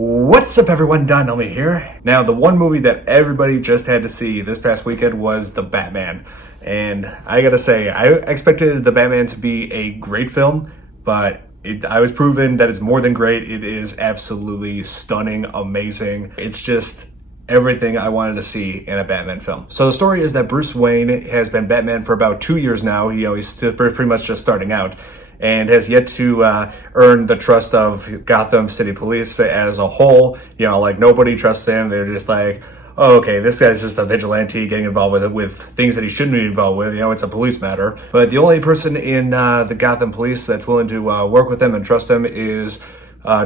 What's up everyone, Elmi here. Now, the one movie that everybody just had to see this past weekend was The Batman. And I gotta say, I expected The Batman to be a great film, but I was proven that it's more than great. It is absolutely stunning, amazing. It's just everything I wanted to see in a Batman film. So the story is that Bruce Wayne has been Batman for about 2 years now. He's still pretty much just starting out, and has yet to earn the trust of Gotham City Police as a whole. Like, nobody trusts him. They're just like, oh, okay, this guy's just a vigilante getting involved with things that he shouldn't be involved with. It's a police matter. But the only person in the Gotham Police that's willing to work with him and trust him is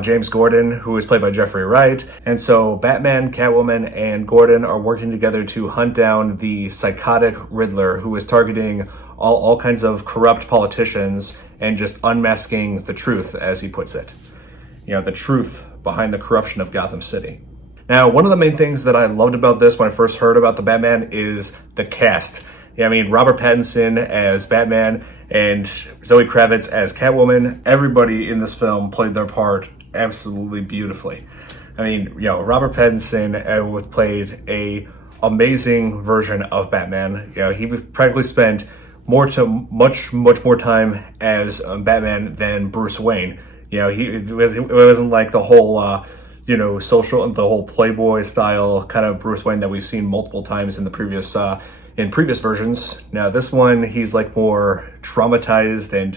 James Gordon, who is played by Jeffrey Wright. And so Batman, Catwoman, and Gordon are working together to hunt down the psychotic Riddler, who is targeting all kinds of corrupt politicians and just unmasking the truth, as he puts it. The truth behind the corruption of Gotham City. Now, one of the main things that I loved about this when I first heard about the Batman is the cast. Robert Pattinson as Batman and Zoe Kravitz as Catwoman. Everybody in this film played their part absolutely beautifully. Robert Pattinson played a amazing version of Batman. He practically spent much more time as Batman than Bruce Wayne. It wasn't like the whole social and the whole playboy style kind of Bruce Wayne that we've seen multiple times in the previous versions. Now this one, he's like more traumatized and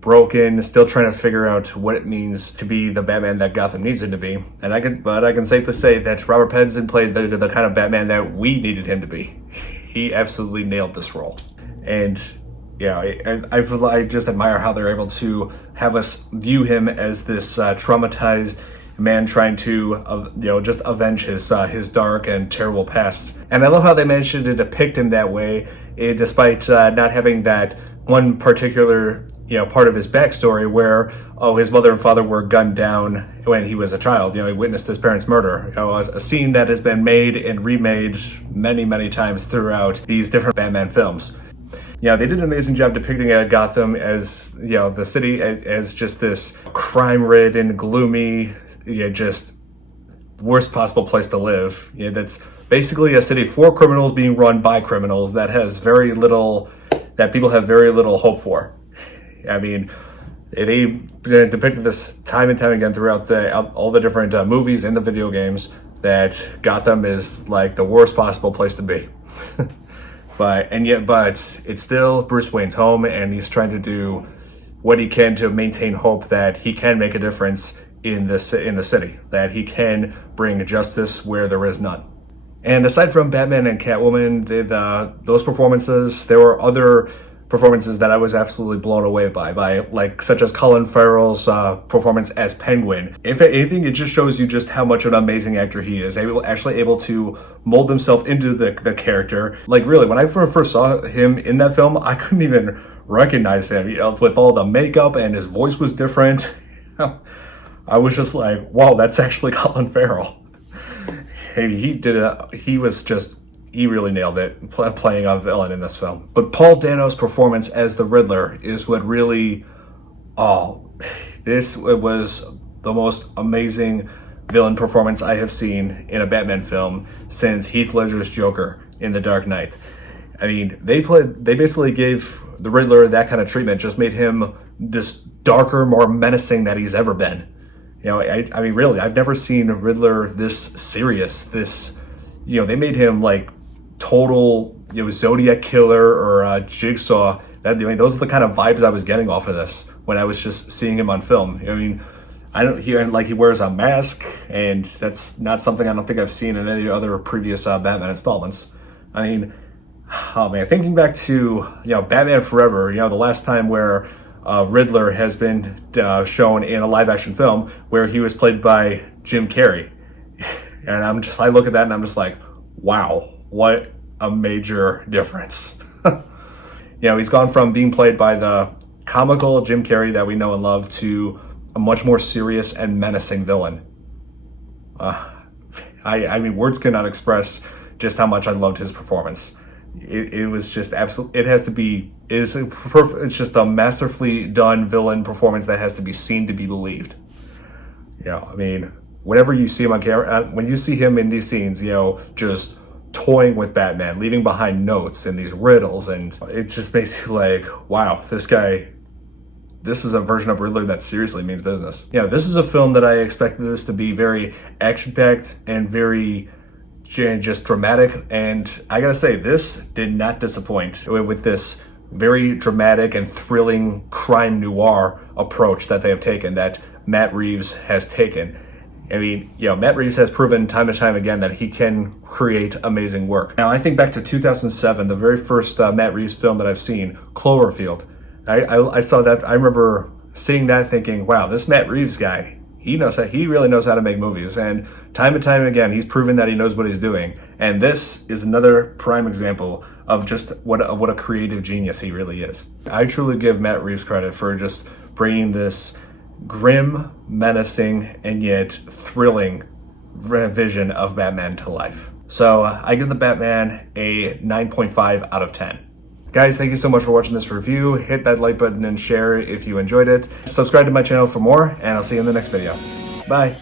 broken, still trying to figure out what it means to be the Batman that Gotham needs him to be. And I can safely say that Robert Pattinson played the kind of Batman that we needed him to be. He absolutely nailed this role. And I just admire how they're able to have us view him as this traumatized man trying to just avenge his dark and terrible past. And I love how they managed to depict him that way, despite not having that one particular part of his backstory where his mother and father were gunned down when he was a child. He witnessed his parents' murder. A scene that has been made and remade many times throughout these different Batman films. They did an amazing job depicting Gotham as, the city as just this crime-ridden, gloomy, just worst possible place to live. That's basically a city for criminals being run by criminals that people have very little hope for. They depicted this time and time again throughout all the different movies and the video games, that Gotham is like the worst possible place to be. But it's still Bruce Wayne's home, and he's trying to do what he can to maintain hope that he can make a difference in the city, that he can bring justice where there is none. And aside from Batman and Catwoman, those performances, there were other performances that I was absolutely blown away by such as Colin Farrell's performance as Penguin. If anything, it just shows you just how much of an amazing actor he is, actually able to mold himself into the character. Like, really, when I first saw him in that film, I couldn't even recognize him, with all the makeup, and his voice was different. I was just like, wow, that's actually Colin Farrell. He really nailed it, playing a villain in this film. But Paul Dano's performance as the Riddler is what really, this was the most amazing villain performance I have seen in a Batman film since Heath Ledger's Joker in The Dark Knight. They basically gave the Riddler that kind of treatment, just made him this darker, more menacing than he's ever been. Really, I've never seen a Riddler this serious. They made him like total, Zodiac Killer or Jigsaw. Those are the kind of vibes I was getting off of this when I was just seeing him on film. He wears a mask, and that's not something I don't think I've seen in any other previous Batman installments. Thinking back to Batman Forever, the last time where Riddler has been shown in a live-action film, where he was played by Jim Carrey. And I look at that and I'm just like, wow, what a major difference. He's gone from being played by the comical Jim Carrey that we know and love to a much more serious and menacing villain. Words cannot express just how much I loved his performance. It was just absolutely, it's just a masterfully done villain performance that has to be seen to be believed. whenever you see him on camera, when you see him in these scenes, just toying with Batman, leaving behind notes and these riddles, and it just makes you like, wow, this is a version of Riddler that seriously means business. This is a film that I expected this to be very action-packed and very just dramatic, and I gotta say, this did not disappoint with this very dramatic and thrilling crime noir approach that they have taken, that Matt Reeves has taken. I mean, Matt Reeves has proven time and time again that he can create amazing work. Now, I think back to 2007, the very first Matt Reeves film that I've seen, Cloverfield. I saw that. I remember seeing that thinking, wow, this Matt Reeves guy, he really knows how to make movies. And time again, he's proven that he knows what he's doing. And this is another prime example of just what a creative genius he really is. I truly give Matt Reeves credit for just bringing this grim, menacing, and yet thrilling vision of Batman to life. So I give the Batman a 9.5 out of 10. Guys, thank you so much for watching this review. Hit that like button and share if you enjoyed it. Subscribe to my channel for more, and I'll see you in the next video. Bye.